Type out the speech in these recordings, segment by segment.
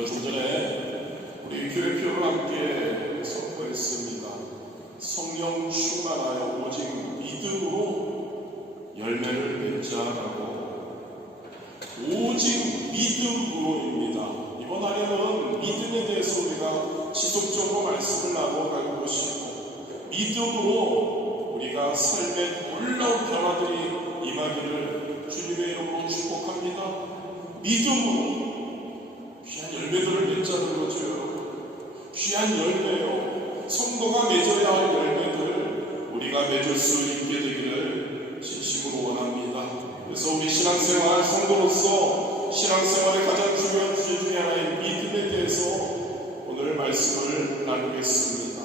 우리가 좀 전에 우리 교회표를 함께 선포했습니다. 성령 충만하여 오직 믿음으로 열매를 맺자라고. 오직 믿음으로입니다. 이번 학년은 믿음에 대해서 우리가 지속적으로 말씀을 나눠갈 것이고, 믿음으로 우리가 삶의 놀라운 변화들이 임하기를 주님의 이름으로 축복합니다. 믿음으로 귀한 열매들을 맺자는 거죠. 귀한 열매요, 성도가 맺어야 할 열매들을 우리가 맺을 수 있게 되기를 진심으로 원합니다. 그래서 우리 신앙생활, 성도로서 신앙생활의 가장 중요한 주제 중에 하나인 믿음에 대해서 오늘 말씀을 나누겠습니다.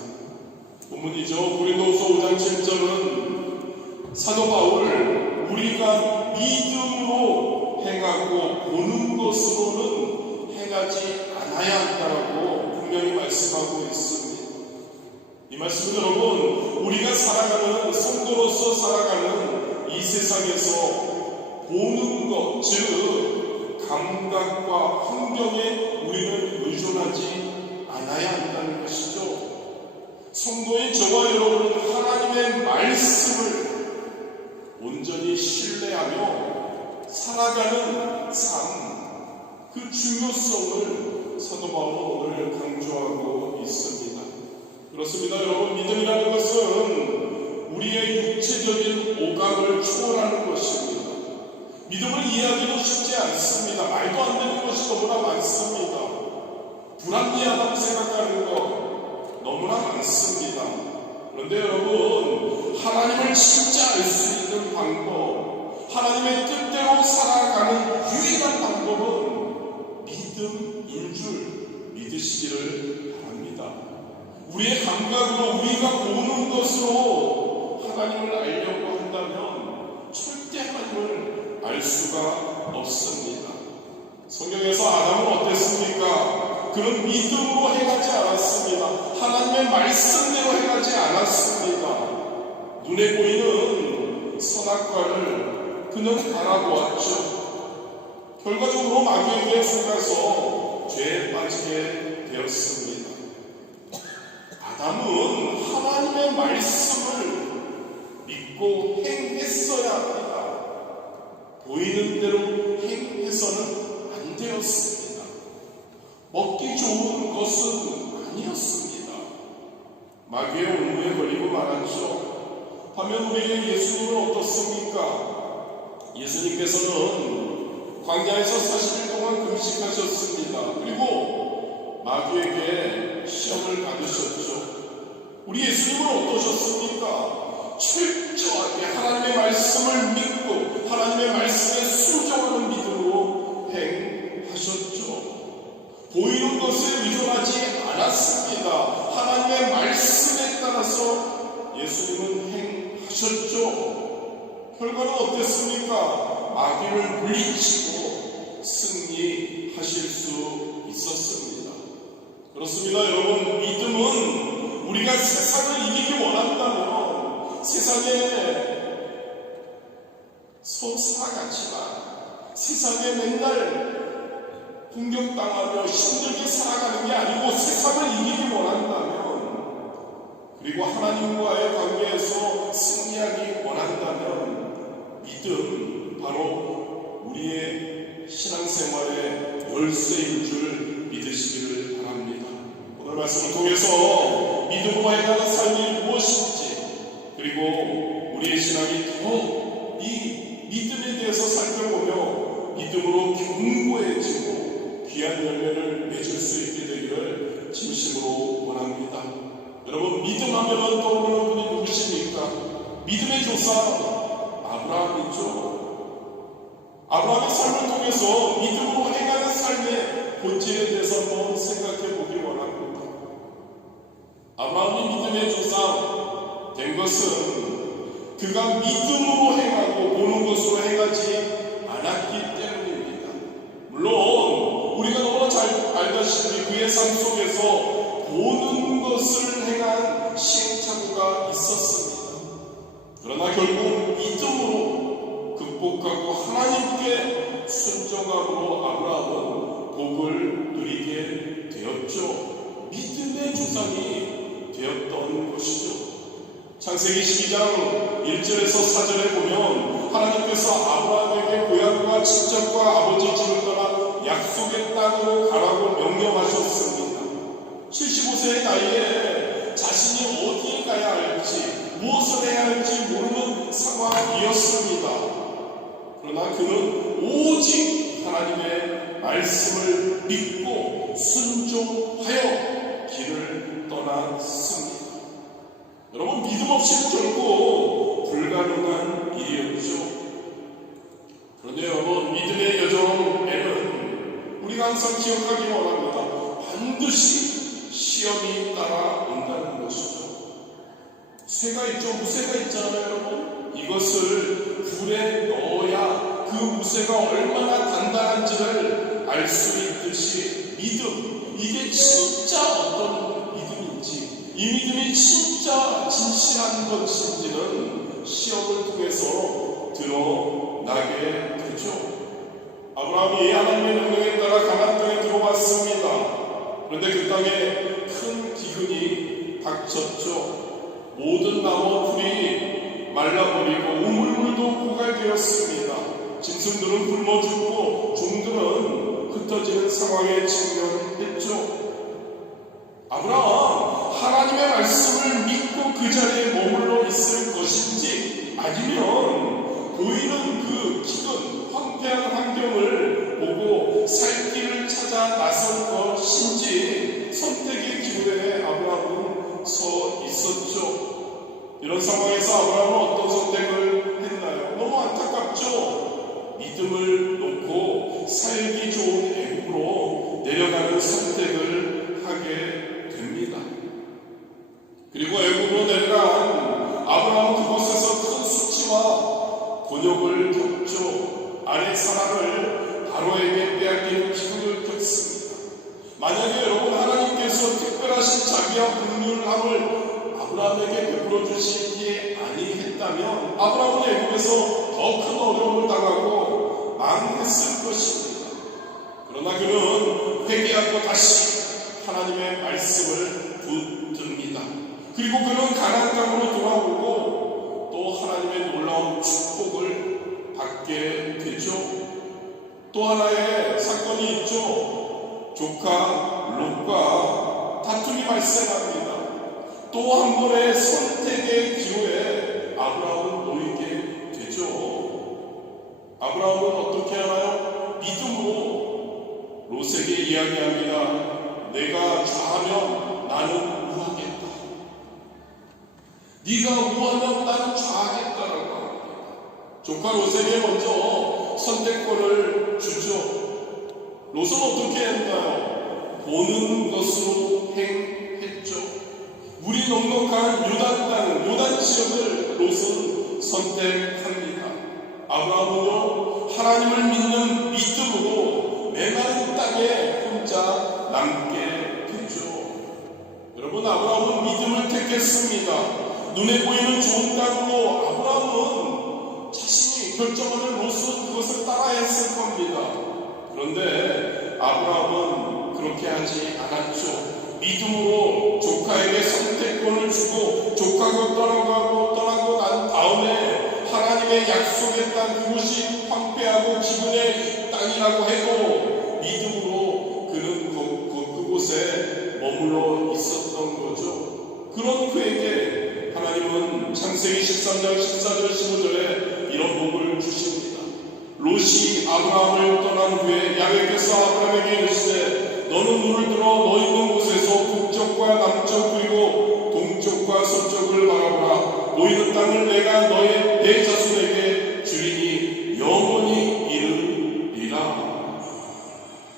본문이죠. 고린도후서 5장 7절은 사도 바울, 우리가 믿음으로 행하고 보는 것으로는 행하지 않아야 한다라고 분명히 말씀하고 있습니다. 이 말씀은 여러분, 우리가 살아가는, 성도로서 살아가는 이 세상에서 보는 것, 즉 감각과 환경에 우리는 의존하지 않아야 한다는 것이죠. 성도인 저와 여러분은 하나님의 말씀을 온전히 신뢰하며 살아가는 삶, 그 중요성을 사도 바울은 오늘 강조하고 있습니다. 그렇습니다. 여러분, 믿음이라는 것은 우리의 육체적인 오감을 초월하는 것입니다. 믿음을 이해하기도 쉽지 않습니다. 말도 안 되는 것이 너무나 많습니다. 불합리하다고 생각하는 것 너무나 많습니다. 그런데 여러분, 하나님을 진짜 알 수 있는 방법, 하나님의 뜻대로 살아가는 유일한 방법은 믿음인 줄 믿으시기를 바랍니다. 우리의 감각으로 우리가 보는 것으로 하나님을 알려고 한다면 절대 하나님을 알 수가 없습니다. 성경에서 아담은 어땠습니까? 그는 믿음으로 행하지 않았습니다. 하나님의 말씀대로 행하지 않았습니다. 눈에 보이는 선악과를 그는 바라보았죠. 결과적으로 마귀에게 속아서 죄에 빠지게 되었습니다. 아담은 하나님의 말씀을 믿고 행했어야 합니다. 보이는 대로 행해서는 안 되었습니다. 먹기 좋은 것은 아니었습니다. 마귀의 온유에 걸리고 말았죠. 반면 우리의 예수님은 어떻습니까? 예수님께서는 광야에서 40일 동안 금식하셨습니다. 그리고 마귀에게 시험을 받으셨죠. 우리 예수님은 어떠셨습니까? 철저하게 하나님의 말씀을 믿고 하나님의 말씀에 순종하는 믿음으로 행하셨죠. 보이는 것에 의존하지 않았습니다. 하나님의 말씀에 따라서 예수님은 행하셨죠. 결과는 어땠습니까? 마귀를 물리치고 승리하실 수 있었습니다. 그렇습니다. 여러분, 믿음은 우리가 세상을 이기기 원한다면 세상에서 살아가지만 세상에 맨날 공격당하며 힘들게 살아가는 게 아니고 세상을 이기기 원한다면, 그리고 하나님과의 관계에서 승리하기 원한다면 믿음, 바로 우리의 신앙생활의 열쇠인 줄 믿으시기를 바랍니다. 오늘 말씀을 통해서 믿음으로 행하는 삶이 무엇인지, 그리고 우리의 신앙이 더 이 믿음에 대해서 살펴보며 믿음으로 견고해지고 귀한 열매를 맺을 수 있게 되기를 진심으로 원합니다. 여러분, 믿음하면 떠오르는 분이 누구십니까? 믿음의 조상 아브라함이죠. 아브라함의 삶을 통해서 믿음으로 행하는 삶의 본질에 대해서 한번 생각해 보길 원합니다. 아브라함이 믿음의 조상 된 것은 그가 믿음으로 행하고 보는 것으로 행하지 않았기 때문입니다. 물론 우리가 너무나 잘 알다시피 그의 삶 속에서 보는 것을 행한 시행착오가 있었습니다. 그러나 결국 믿음으로 극복하고 하나님께 순종함으로 아브라함은 복을 누리게 창세기 12장 1절에서 4절에 보면 하나님께서 아브라함에게 고향과 친척과 아버지 집을 떠나 약속의 땅으로 가라고 명령하셨습니다. 75세의 나이에 자신이 어디에 가야 할지 무엇을 해야 할지 모르는 상황이었습니다. 그러나 그는 오직 하나님의 말씀을 믿고 순종하여 길을 떠났습니다. 여러분, 믿음 없이는 결코 불가능한 일이었죠. 그런데 여러분, 믿음의 여정에는 우리가 항상 기억하기 원합니다. 반드시 시험이 따라온다는 것이죠. 쇠가 있죠. 무쇠가 있잖아요, 여러분. 이것을 불에 넣어야 그 무쇠가 얼마나 단단한지를 알 수 있듯이 믿음, 이게 진짜 어떤 믿음인지, 이 믿음이 진짜 진실한 것인지는 시험을 통해서 드러나게 되죠. 아브라함이 하나님의 명령에 따라 가나안 땅에 들어왔습니다. 그런데 그 땅에 큰 기근이 닥쳤죠. 모든 나무 풀이 말라버리고 우물물도 고갈되었습니다. 짐승들은 굶어 죽고 종들은 흩어지는 상황에 직면했죠. 아브라함, 하나님의 말씀을 믿고 그 자리에 머물러 있을 것인지, 아니면 보이는 그 기근, 황폐한 환경을 보고 살 길을 찾아 나설 것인지 선택의 기로에 아브라함은 서 있었죠. 이런 상황에서 아브라함은 어떤 선택을 했나요? 너무 안타깝죠. 믿음을 놓고 살기 좋은 애굽으로 내려가는 선택을 하게 됩니다. 그리고 애굽으로 내려간 아브라함은 그곳에서 큰 수치와 곤욕을 겪죠. 아내 사라를 바로에게 빼앗기는 기근을 겪습니다. 만약에 여러분, 하나님께서 특별하신 자비와 긍휼함을 아브라함에게 베풀어 주시지 아니했다면 아브라함은 애굽에서 더 큰 어려움을 당하고 망했을 것입니다. 그러나 그는 회개하고 다시 하나님의 말씀을 붙듭니다. 그리고 그는 가나안 땅으로 돌아오고 또 하나님의 놀라운 축복을 받게 되죠. 또 하나의 사건이 있죠. 조카 롯과 다툼이 발생합니다. 또 한 번의 선택의 기로에 아브라함은 놓이게 되죠. 아브라함은 어떻게 하나요? 믿음으로 롯에게 이야기합니다. 내가 좌하면 나는 우하겠다. 네가 우하면 나는 좌하겠다라고 합니다. 조카 롯에게 먼저 선택권을 주죠. 롯은 어떻게 했나요? 보는 것으로 행했죠. 물이 넉넉한 요단 지역을 롯은 선택합니다. 아브라함은요, 하나님을 믿는 믿음으로 메마른 땅에 혼자 남게 되죠. 여러분, 아브라함은 믿음을 택했습니다. 눈에 보이는 좋은 땅으로 아브라함은 자신이 결정하는 롯은 그것을 따라야 했을 겁니다. 그런데 아브라함은 그렇게 하지 않았죠. 믿음으로 조카에게 선택권을 주고 조카가 떠나고 난 다음에 하나님의 약속의 땅, 그곳이 황폐하고 기근의 땅이라고 해도 믿음으로 그는 그곳에 머물러 있었던 거죠. 그런 그에게 하나님은 창세기 13장 14절 15절에 이런 복을 주십니다. 롯이 아브라함을 떠난 후에 야훼께서 아브라함에게 이르시되 너는 눈을 들어 너 있는 곳에서 북쪽과 남쪽 그리고 동쪽과 서쪽을 바라보라. 보이는 땅을 내가 내 자손에게 주리니 영원히 이르리라.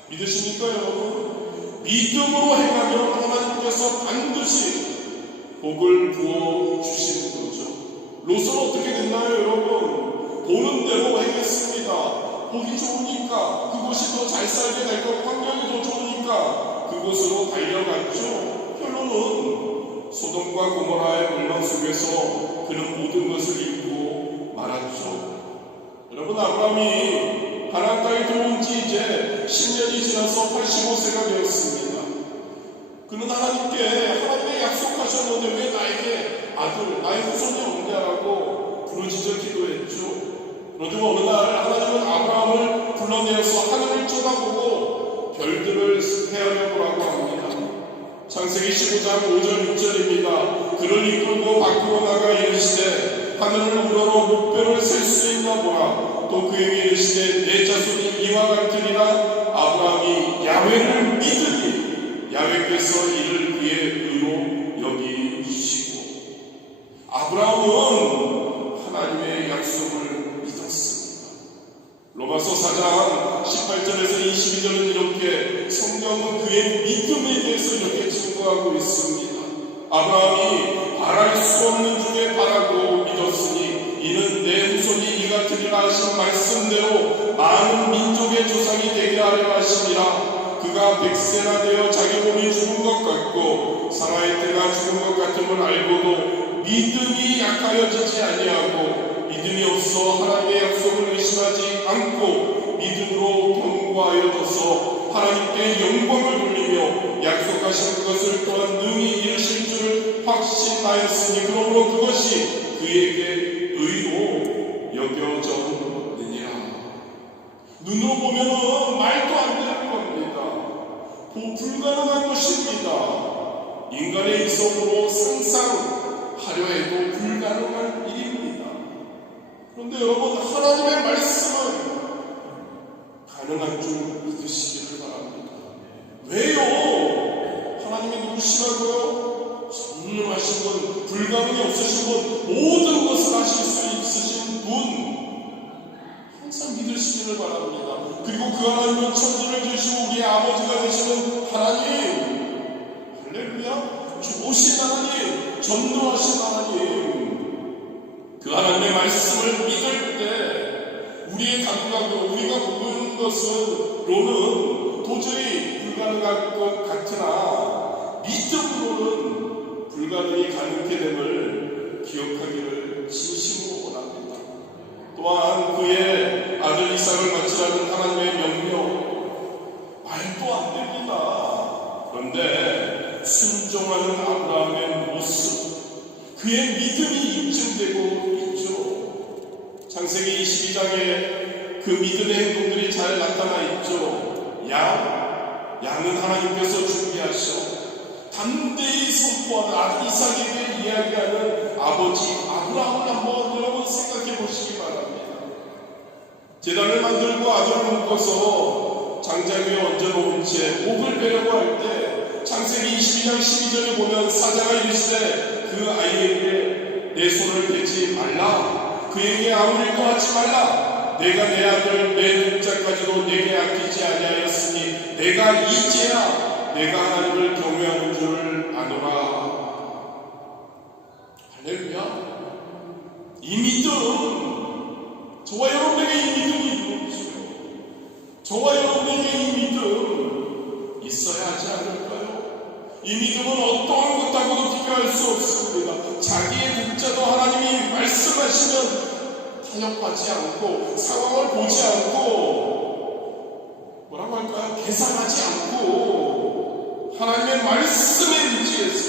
믿으십니까, 여러분? 믿음으로 행하면 하나님께서 반드시 복을 부어 주시는 거죠. 롯은 어떻게 됐나요, 여러분? 보는 대로 행했습니다. 보기 좋으니까, 그곳이 더 잘 살게 될 것, 환경이 더 좋으니까 그곳으로 달려갔죠. 결론은 소돔과 고모라의 멸망 속에서 그는 모든 것을 잃고 말았죠. 여러분, 아브라함이 가나안 땅에 들어온 지 이제 10년이 지나서 85세가 되었습니다. 그는 하나님께 하나님의 약속하셨는데 왜 나에게 아들, 나의 후손이 없냐라고 부르짖어 기도했죠. 그러자 어느 날 하나님은 아브라함을 불러내어서 하늘을 쳐다보고 별들을 헤아려 보라고 합니다. 창세기 15장 5절 6절입니다. 그를 이끌고 밖으로 나가 이르시되 하늘을 우러러 목별을 셀 수 있나 보라. 또 그에게 이르시되 내 자손이 이와 같으리라. 아브라함이 야훼를 믿으니 야훼께서 이를 그의 의로 여기시고. 아브라함은 하나님의 약속을 믿었습니다. 로마서 4장 18절에서 22절은 이렇게 성경은 그의 믿음에 대해서 이렇게 증거하고 있습니다. 아브라함이 바랄 수 없는 중에 바라고 믿었으니 이는 내 후손이 이 같으리라 하신 말씀대로 많은 민족의 조상이 되게 하려 하시니라. 그가 100세나 되어 자기 몸이 죽은 것 같고 사라의 때가 죽은 것 같음을 알고도 믿음이 약하여지지 아니하고 믿음이 없어 하나님의 약속을 의심하지 않고 믿음으로 견고하여져서 하나님께 영광을 돌리며 약속하신 그것을 또한 능히 이루실 줄 확신하였으니 그러므로 그것이 그에게 의로 여겨졌느니라. 눈으로 보면은 말도 안 되는 겁니다. 불가능한 것입니다. 인간의 이성으로 상상하려 해도 불가능한 일입니다. 그런데 여러분, 하나님의 말씀은 가능한 줄 믿으시기를 바랍니다. 왜요? 하나님이 누구시라고요? 전능하신 분, 불가능이 없으신 분, 모든 것을 하실 수 있으신 분, 항상 믿으시기를 바랍니다. 그리고 그 하나님은 천지를 주시고 우리의 아버지가 되시는 하나님, 할렐루야, 좋으신 하나님, 전능하신 하나님, 그 하나님의 말씀을 믿을 때 우리의 감각으로 우리가 보는 것으로는 도저히 불가능할 것 같으나 믿음으로는 불가능이 가능케 됨을 기억하기를 진심으로 원합니다. 또한 그의 아들 이삭을 바치라는 하나님의 명령, 말도 안 됩니다. 그런데 순종하는 아브라함의 모습, 그의 믿음이 입증되고 있죠. 창세기 22장에 그 믿음의 행동들이 잘 나타나 있죠. 양은 하나님께서 준비하셔 담대히 선포하는 아들 이삭에게 이야기하는 아버지 아브라함을 한번 여러분 생각해 보시기 바랍니다. 제단을 만들고 아들을 묶어서 장작 위에 얹어놓은 채 목을 베려고 할 때 창세기 22장 12절에 보면 사자가 이르시되 그 아이에게 내 손을 대지 말라, 그에게 아무 일도 하지 말라. 내가 내 아들 내 눈자까지도 내게 아끼지 아니하였으니 내가 이제야 내가 하나님을 경외하는 줄 아노라. 할렐루야. 이 믿음, 저와 여러분에게 이 믿음이 있는지요? 저와 여러분에게 이 믿음 있어야 하지 않을까요? 이 믿음은 어떠한 것하고도 비교할 수 없습니다. 자기의 독자도 하나님이 말씀하시면 타협하지 않고 상황을 보지 않고 뭐라고 할까요? 계산하지 않고 하나님의 말씀에 의지해서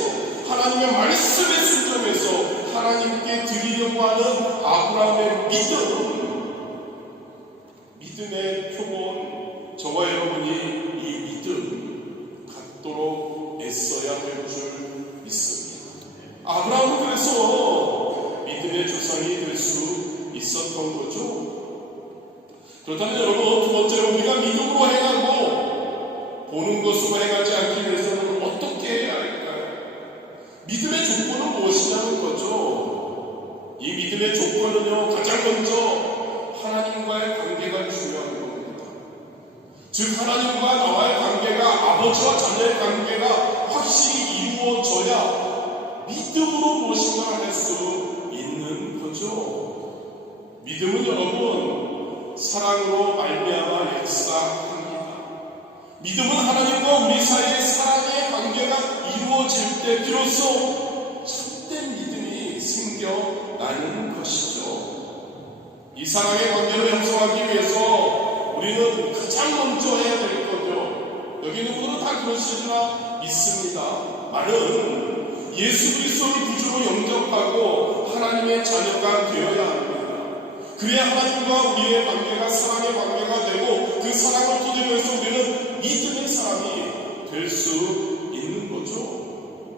하나님의 말씀에 순종해서 하나님께 드리려고 하는 아브라함의 믿음의 표본, 저와 여러분이 이 믿음 갖도록 애써야 할 줄 믿습니다. 아브라함은 그래서 믿음의 조상이 될 수 있었던 거죠. 그렇다면 여러분, 두 번째로 우리가 믿음으로 행하고 보는 것으로 행하지 않기 위해서는 어떻게 해야 할까요? 믿음의 조건은 무엇이냐는 거죠. 이 믿음의 조건은요, 가장 먼저 하나님과의 관계가 중요한 겁니다. 즉 하나님과 나와의 관계가, 아버지와 자녀의 관계가 확실히 이루어져야 믿음으로 무엇인가 할 수 있는 거죠. 믿음은 여러분, 사랑으로 말미암아 역사합니다. 믿음은 하나님과 우리 사이의 사랑의 관계가 이루어질 때 비로소 참된 믿음이 생겨나는 것이죠. 이 사랑의 관계를 형성하기 위해서 우리는 가장 먼저 해야 될 거죠. 여기 있는 분들은 다 그러시리라 믿습니다. 나는 예수 그리스도를 구주로 영접하고 하나님의 자녀가 되어야 합니다. 그래야 하나님과 우리의 관계가 사랑의 관계가 되고 그 사랑을 토대로 해서 우리는 믿음의 사람이 될 수 있는 거죠.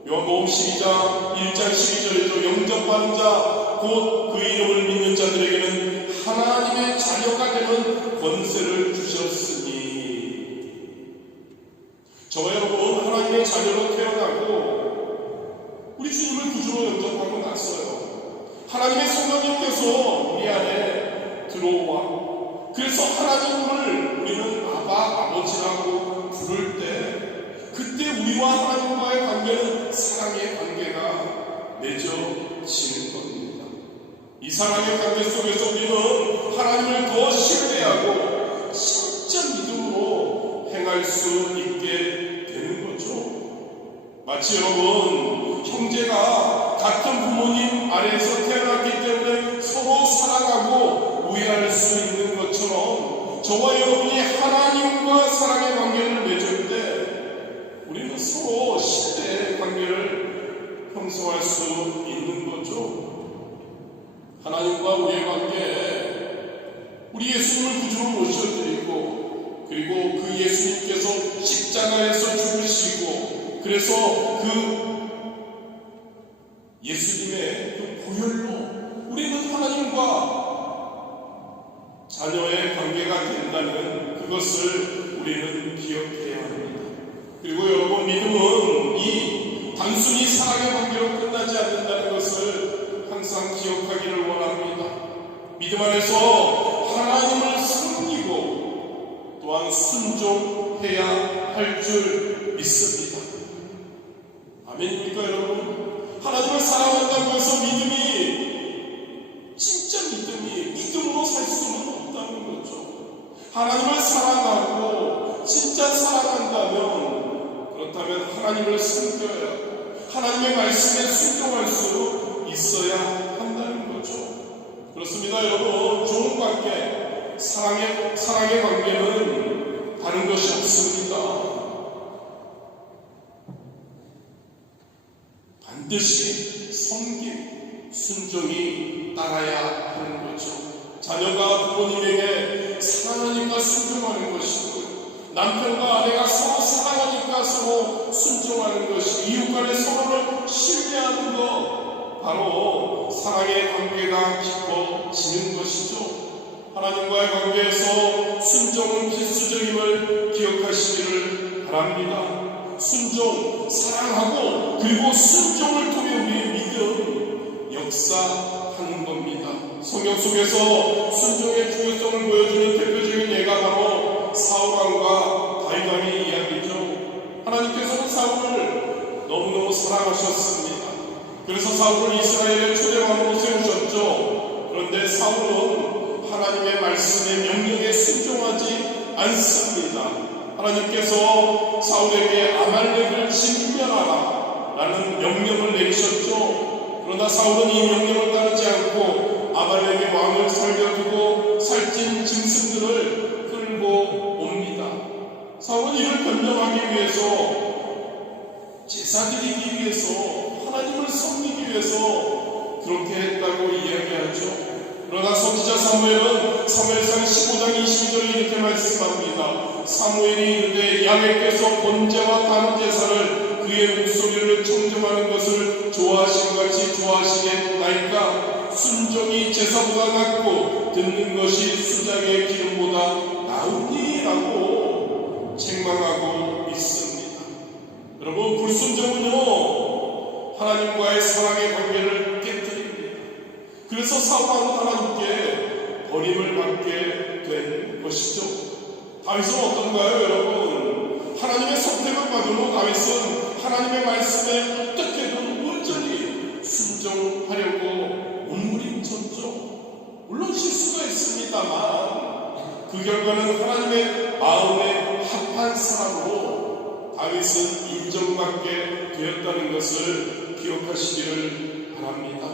요한복음 12장 1장 12절에도 영접하는 자 곧 그 이름을 믿는 자들에게는 하나님의 자녀가 되는 권세를 주셨으니, 저와 여러분 하나님의 자녀로 태어나고 우리 주님을 구주로 영접하고 났어요. 하나님의 성령님께서 우리 안에 들어와 그래서 하나님을 우리는 아버지라고 부를 때 그때 우리와 하나님과의 관계는 사랑의 관계가 맺어지는 겁니다. 이 사랑의 관계 속에서 우리는 하나님을 더 신뢰하고 진짜 믿음으로 행할 수 있게 되는 거죠. 마치 여러분 형제가 같은 부모님 아래에서 태어났기 때문에 서로 사랑하고 우애할 수 있는 것처럼 저와 여러분이 하나님과 사랑의 관계를 맺을 때 우리는 서로 신뢰의 관계를 형성할 수 있는 거죠. 하나님과 우리의 관계, 우리 예수님을 구주로 모셔드리고 그리고 그 예수님께서 십자가에서 죽으시고 그래서 그 예수님의 그 보혈로 우리는 하나님과 자녀의 관계가 된다는 그것을 우리는 기억해야 합니다. 그리고 여러분 믿음은 이 단순히 사랑의 관계로 끝나지 않는다는 것을 항상 기억하기를 원합니다. 믿음 안에서 하나님을 섬기고 또한 순종해야 할 줄 믿습니다. 아멘입니까 여러분? 하나님을 사랑한다고 해서 믿음이 진짜 믿음으로 살 수는 없다는 거죠. 하나님을 사랑하고 진짜 사랑한다면 그렇다면 하나님을 섬겨야 하고 하나님의 말씀에 순종할 수 있어야 한다는 거죠. 그렇습니다 여러분. 좋은 관계, 사랑의 관계는 다른 것이 없습니다. 반드시 섬김, 순종이 따라야 하는 거죠. 자녀가 부모님에게 사랑하니까 순종하는 것이고 남편과 아내가 서로 사랑하니까 서로 순종하는 것이 이웃 간에 서로를 신뢰하는 것 바로 사랑의 관계가 깊어지는 것이죠. 하나님과의 관계에서 순종은 필수적임을 기억하시기를 바랍니다. 순종, 사랑하고 그리고 순종을 통해 우리의 믿음 역사하는 겁니다. 성경 속에서 순종의 중요성을 보여주는 대표적인 예가 바로 사울왕과 다윗왕의 이야기죠. 하나님께서는 사울을 너무너무 사랑하셨습니다. 그래서 사울을 이스라엘의 초대왕으로 세우셨죠. 그런데 사울은 하나님의 말씀에 명령에 순종하지 않습니다. 하나님께서 사울에게 아말렉을 진멸하라 라는 명령을 내리셨죠. 그러나 사울은 이 명령을 따르지 않고 아말렉의 왕을 살려두고 살찐 짐승들을 끌고 옵니다. 사울은 이를 변명하기 위해서 제사 드리기 위해서 하나님을 섬기기 위해서 그렇게 했다고 이야기하죠. 그러나 선지자 사무엘은 사무엘상 15장 22절에 이렇게 말씀합니다. 사무엘이 이르되 야훼께서 번제와 다른 제사를 그의 목소리를 청정하는 것을 좋아하신 같이 좋아하시겠나이까 순종이 제사보다 낫고 듣는 것이 수장의 기름보다 나으니라고 책망하고 있습니다. 여러분 불순종은요 하나님과의 사랑의 관계를 깨뜨립니다. 그래서 사울왕은 하나님께 버림을 받게 된 것이죠. 다윗은 어떤가요 여러분? 하나님의 선택을 받은 후 다윗은 하나님의 말씀에 어떻게든 온전히 순종하려고 몸부림쳤죠. 물론 실수가 있습니다만 그 결과는 하나님의 마음에 합한 사람으로 다윗은 인정받게 되었다는 것을 기억하시기를 바랍니다.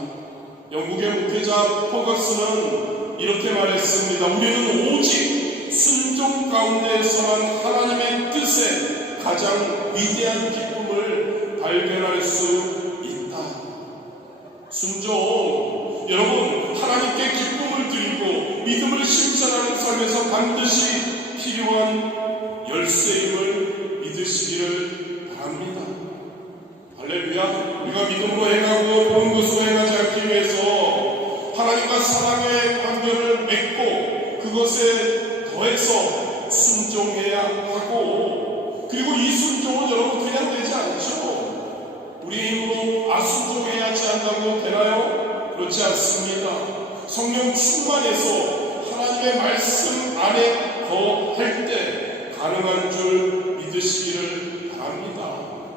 영국의 목회자 포거스는 이렇게 말했습니다. 우리는 오직 순종 가운데에서만 하나님의 뜻에 가장 위대한 기쁨을 발견할 수 있다. 순종, 여러분, 하나님께 기쁨을 드리고 믿음을 실천하는 삶에서 반드시 필요한 열쇠임을 믿으시기를 바랍니다. 할렐루야. 우리가 믿음으로 행하고 보는 것으로 행하지 않기 위해서 하나님과 사랑의 관계를 맺고 그것에 더해서 순종해야 하고, 그리고 이 순종은 여러분 그냥 되지 않죠. 우리 힘으로 순종해야 하지 않다고 되나요? 그렇지 않습니다. 성령 충만해서 하나님의 말씀 안에 거할 때 가능한 줄 믿으시기를 바랍니다.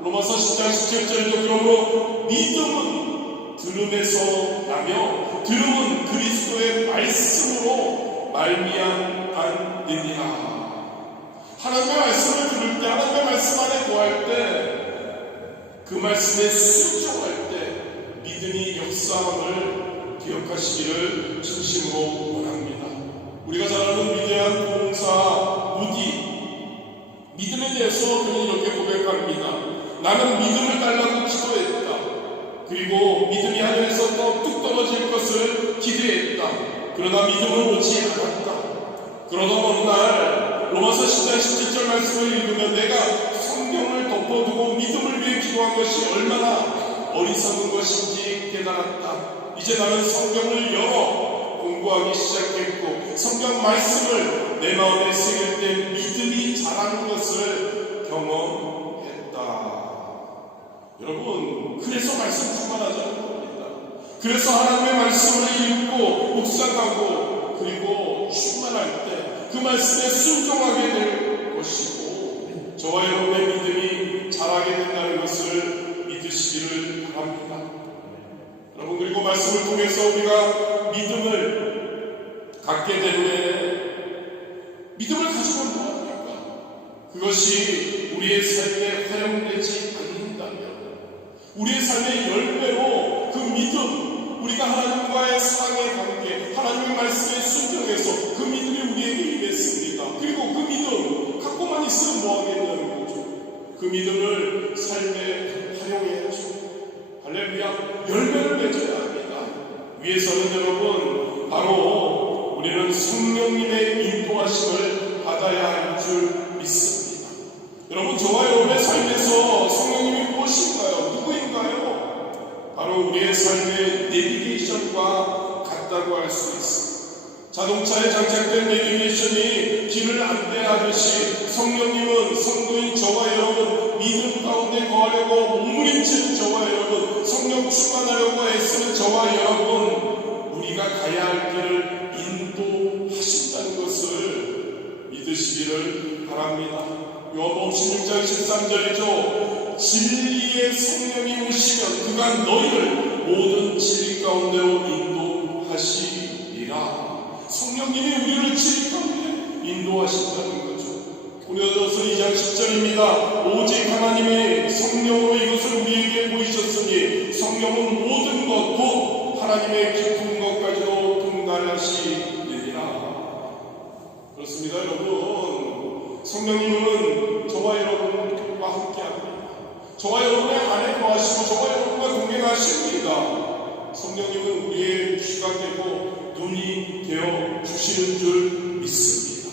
로마서 10장 17절도 그러므로 믿음은 들음에서 나며 들음은 그리스도의 말씀으로 말미암느니라. 하나님의 말씀을 들을 때, 하나님의 말씀 안에 거할 때, 그 말씀에 순종할 때 믿음이 역사함을 기억하시기를 진심으로 원합니다. 우리가 잘 아는 위대한 봉사 무디, 믿음에 대해서 그는 이렇게 고백합니다. 나는 믿음을 달라고 기도했다. 그리고 믿음이 하늘에서 뚝 떨어질 것을 기대했다. 그러나 믿음은 오지 않았다. 그러던 어느 날 로마서 10장 17절 말씀을 읽으면 내가 성경을 덮어두고 믿음을 위해 기도한 것이 얼마나 어리석은 것인지 깨달았다. 이제 나는 성경을 열어 공부하기 시작했고 성경 말씀을 내 마음에 새길 때 믿음이 자라는 것을 경험했다. 여러분, 그래서 말씀 충만하자는 겁니다. 그래서 하나님의 말씀을 읽고 묵상하고 그리고 충만할 때 그 말씀에 순종하게 될 것이고 저와 여러분의 믿음이 자라게 된다는 것을 믿으시기를 바랍니다. 여러분, 그리고 말씀을 통해서 우리가 믿음을 갖게 될 때 믿음을 가지고 뭐합니까? 그것이 우리의 삶에 활용되지 않는다면 우리의 삶의 열매로 그 믿음, 우리가 하나님과의 사랑의 관계, 하나님의 말씀에 순종해서 그 믿음이 우리에게 임했습니다. 그리고 그 믿음 갖고만 있으면 뭐하겠냐는 거죠. 그 믿음을 삶에 활용해야죠. 할렐루야. 열매를 맺어야 합니다. 위에서는 여러분 바로 우리는 성령님의 인도하심을 받아야 할 줄 믿습니다. 여러분, 저와 여러분의 삶에서 성령님이 무엇인가요? 누구인가요? 바로 우리의 삶의 내비게이션과 같다고 할 수 있습니다. 자동차에 장착된 내비게이션이 길을 안내하듯이 성령님은 성도인 저와 여러분, 믿음 가운데 거하려고 몸부림치는 저와 여러분, 성령 충만하려고 애쓰는 저와 여러분, 우리가 가야 할 길을 인도하신다는 것을 믿으시기를 바랍니다. 요한복음 16장 13절이죠. 진리의 성령이 오시면 그가 너희를 모든 진리 가운데로 인도하시리라. 성령님이 우리를 진리 가운데 인도하신다는 거죠. 고린도서 2장 10절입니다. 오직 하나님의 성령으로 이것을 우리에게 보이셨으니 성령은 모든 것 곧 하나님의 깊은 것까지도 통달하시느니라. 그렇습니다. 여러분, 성령님은 저와 여러분과 함께합니다. 저와 여러분의 안에 거하시고 저와 여러분과 동행하십니다. 성령님은 우리의 귀가 되고 눈이 되어 주시는 줄 믿습니다.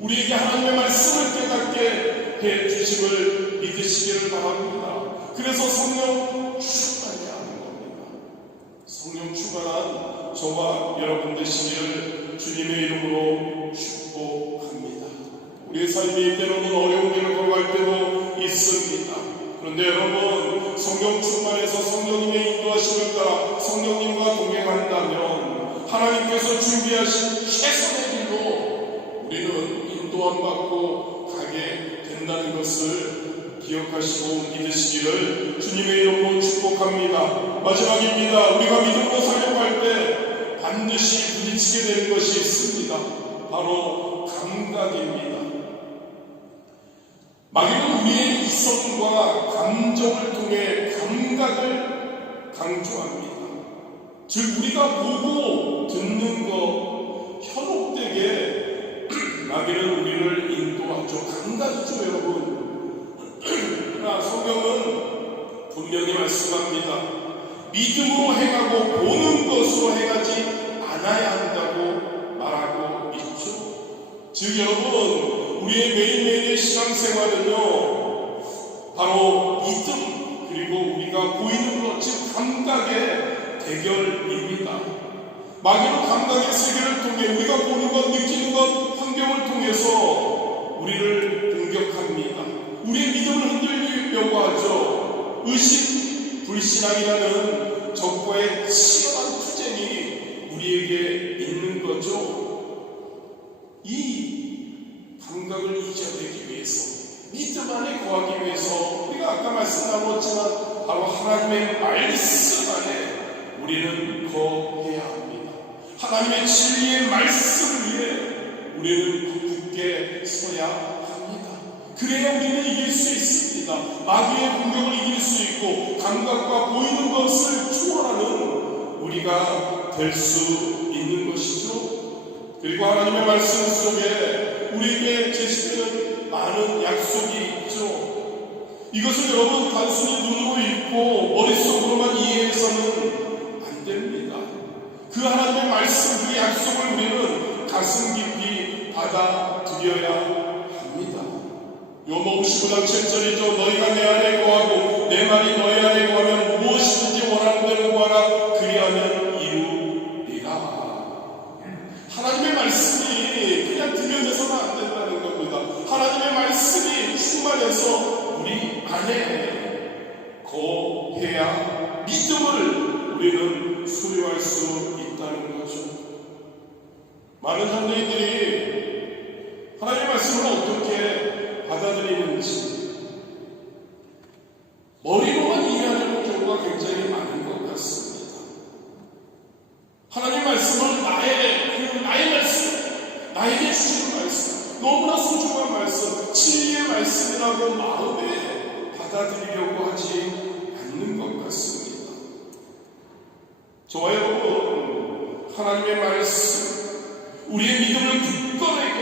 우리에게 하나님의 말씀을 깨닫게 해 주심을 믿으시기를 바랍니다. 그래서 성령 충만해야 하는 겁니다. 성령 충만한 저와 여러분 되시기를 주님의 이름으로 축복합니다. 우리의 삶이 때로는 어려운 길을 걸어갈 때도 있습니다. 그런데 여러분, 성령 충만해서 성령님의 인도하심을 따라 성령님과 동행한다면 하나님께서 준비하신 최선의 길로 우리는 인도함 받고 가게 된다는 것을 기억하시고 믿으시기를 주님의 이름으로 축복합니다. 마지막입니다. 우리가 믿음으로 살려갈 때 반드시 부딪히게 되는 것이 있습니다. 바로 감각입니다. 마귀는 우리의 이성과 감정을 통해 감각을 강조합니다. 즉 우리가 보고 듣는 것, 현혹되게 행하기는 우리를 인도하죠. 감당하죠, 여러분. 그러나 성경은 분명히 말씀합니다. 믿음으로 행하고 보는 것으로 행하지 않아야 한다고 말하고 있죠. 즉 여러분, 우리의 매일매일의 신앙생활은요, 바로 믿음, 그리고 우리가 보이는 것, 즉 감각의 대결입니다. 마귀는 감각의 세계를 통해 우리가 보는 것, 느끼는 것, 환경을 통해서 우리를 공격합니다. 우리의 믿음을 흔들려고 하죠. 의심, 불신앙이라는 적과의 치열한 투쟁이 우리에게 있는 거죠. 이 감각을 이겨내기 위해서, 믿음 안에 거하기 위해서 우리가 아까 말씀 나눴지만 바로 하나님의 말씀 안에 우리는 거해야 합니다. 하나님의 진리의 말씀을 위해 우리는 굳게 서야 합니다. 그래야 우리는 이길 수 있습니다. 마귀의 공격을 이길 수 있고 감각과 보이는 것을 초월하는 우리가 될 수 있는 것이죠. 그리고 하나님의 말씀 속에 우리에게 제시되는 많은 약속이 있죠. 이것을 여러분 단순히 눈으로 읽고 머릿속으로만 이해해서는 안 됩니다. 그 하나님의 말씀, 그 약속을 우리는 가슴 깊이 받아들여야 합니다. 요모 15장 7절이죠. 너희가 내 안에 거하고 내 말이 너희 안에 거하면 무엇이든지 원하는 대로 구하라. 그리하면 이루리라. 하나님의 말씀이 그냥 들려져서는 안 된다는 겁니다. 하나님의 말씀이 충만해서 우리 안에 거해야 믿음을 우리는 소유할 수 있다는 거죠. 많은 현대인들이 하나님의 말씀을 어떻게 받아들이는지 머리로만 이해하는 경우가 굉장히 많은 것 같습니다. 하나님의 말씀을 나의 말씀, 나에게 주시는 말씀, 너무나 소중한 말씀, 진리의 말씀이라고 마음에 받아들이려고 하지 않는 것 같습니다. 저와 여러분, 하나님의 말씀, 우리의 믿음을 굳건하게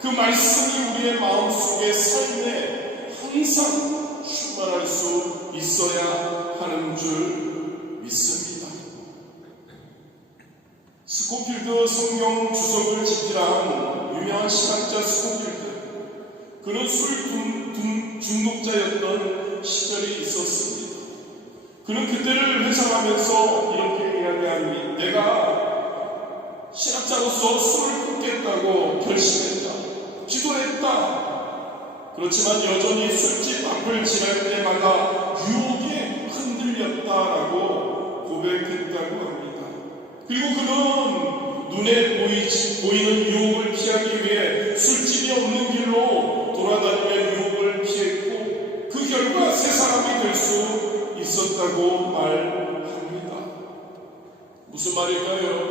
그 말씀이 우리의 마음속에 삶에 항상 충만할 수 있어야 하는 줄 믿습니다. 스코필드 성경 주석을 집필한 유명한 신학자 스코필드, 그는 술 중독자였던 시절이 있었습니다. 그는 그때를 회상하면서 이렇게 이야기합니다. 내가 신학자로서 술을 끊겠다고 결심했다. 기도했다. 그렇지만 여전히 술집 앞을 지날 때마다 유혹에 흔들렸다라고 고백했다고 합니다. 그리고 그는 눈에 보이는 유혹을 피하기 위해 술집이 없는 길로 돌아다니며 유혹을 피했고 그 결과 새 사람이 될 수 있었다고 말합니다. 무슨 말일까요, 여러분?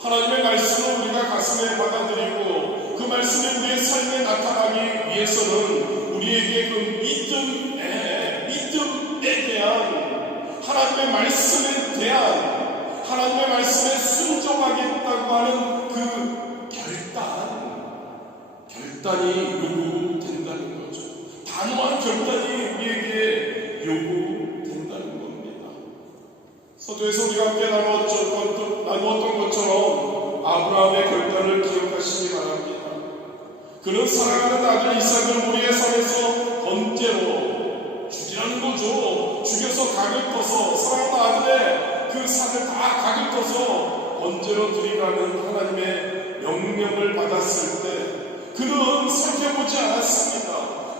하나님의 말씀을 우리가 가슴에 받아들이고 그 말씀이 우리의 삶에 나타나기 위해서는 우리에게 그 믿음에 대한 하나님의 말씀에 대한 하나님의 말씀에 순종하겠다고 하는 그 결단이 요구된다는 거죠. 단호한 결단이 우리에게 요구된다는 겁니다. 서두에서 우리가 함께 나누었던 것처럼 아브라함의 결단을 기억하시기 바랍니다. 그는 사랑하는 아들 이삭을 모리아 산에서 번제로 죽이라는 거죠. 죽여서 각을 떠서 사랑하는 아들의 그 산을 다 각을 떠서 번제로 드리라는 하나님의 명령을 받았을 때 그는 살펴보지 않았습니다.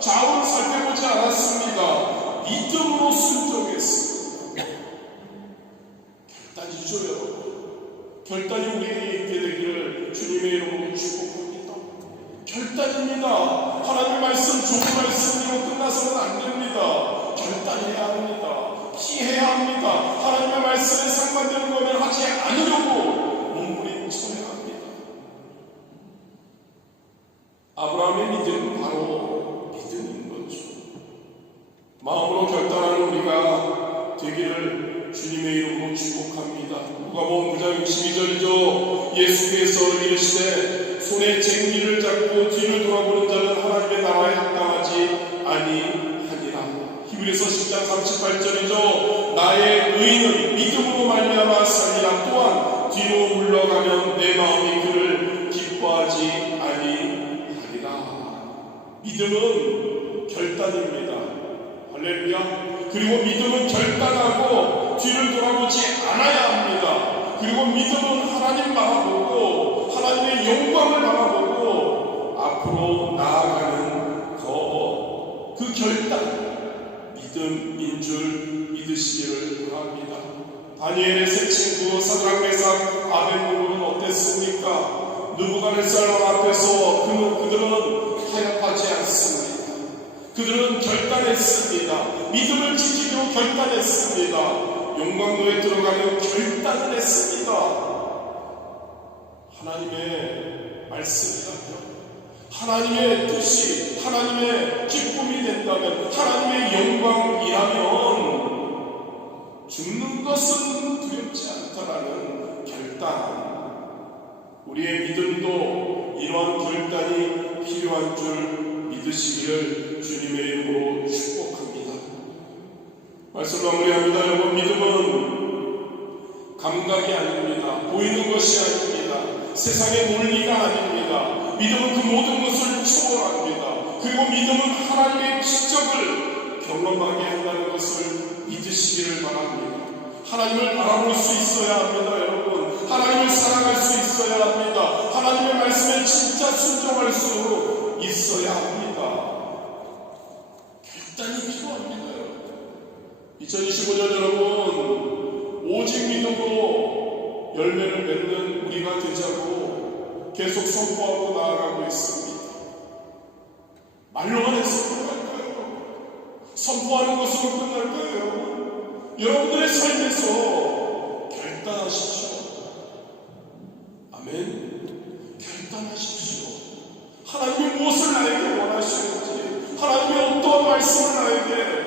좌우를 살펴보지 않았습니다. 믿음으로 순종했습니다. 결단이죠, 여러분. 결단이 우리에게 있게 되기를 주님의 이름으로 축복합니다. 결단입니다. 하나님의 말씀, 좋은 말씀으로 끝나서는 안 됩니다. 결단해야 합니다. 피해야 합니다. 하나님의 말씀에 상반되는 것을 하지 않으려고 몸부림쳐야 합니다. 아브라함의 믿음은 바로 믿음인 거죠. 마음으로 결단하는 우리가 되기를 주님의 이름으로 축복합니다. 누가복음 9장 62절이죠. 예수께서 이르시되 손에 쟁기를 잡고 뒤를 돌아보는 자는 하나님의 나라에 합당하지 아니하니라. 히브리서 10장 38절이죠. 나의 의인은 믿음으로 말미암아 살리라. 또한 뒤로 물러가면 내 마음이 그를 기뻐하지 아니하리라. 믿음은 결단입니다. 할렐루야. 그리고 믿음은 결단하고 뒤를 돌아보지 않아야 합니다. 그리고 믿음은 하나님 바라보고 하나님의 영광을 바라보고 앞으로 나아가는 그 결단, 믿음인 줄 믿으시기를 바랍니다. 다니엘의 세 친구 사드락 메삭 아벳느고는 어땠습니까? 느부갓네살 왕 앞에서 그들은 타협하지 않습니다. 그들은 결단했습니다. 믿음을 지키기로 결단했습니다. 영광도에 들어가는 결단을 했습니다. 하나님의 말씀이라면, 하나님의 뜻이, 하나님의 기쁨이 된다면, 하나님의 영광이라면 죽는 것은 두렵지 않다라는 결단. 우리의 믿음도 이러한 결단이 필요한 줄 믿으시기를 주님의 이름으로 축복합니다. 말씀 마무리합니다. 여러분, 믿음은 감각이 아닙니다. 보이는 것이 아닙니다. 세상의 논리가 아닙니다. 믿음은 그 모든 것을 초월합니다. 그리고 믿음은 하나님의 기적을 경험하게 한다는 것을 믿으시기를 바랍니다. 하나님을 바라볼 수 있어야 합니다. 여러분, 하나님을 사랑할 수 있어야 합니다. 하나님의 말씀에 진짜 순종할 수 있어야 합니다. 결단이 필요합니다. 2025년 여러분, 오직 믿음으로 열매를 맺는 우리가 되자고 계속 선포하고 나아가고 있습니다. 말로만 해서 끝날까요? 선포하는 것으로 끝날까요? 여러분들의 삶에서 결단하십시오. 아멘. 결단하십시오. 하나님이 무엇을 나에게 원하시는지, 하나님이 어떠한 말씀을 나에게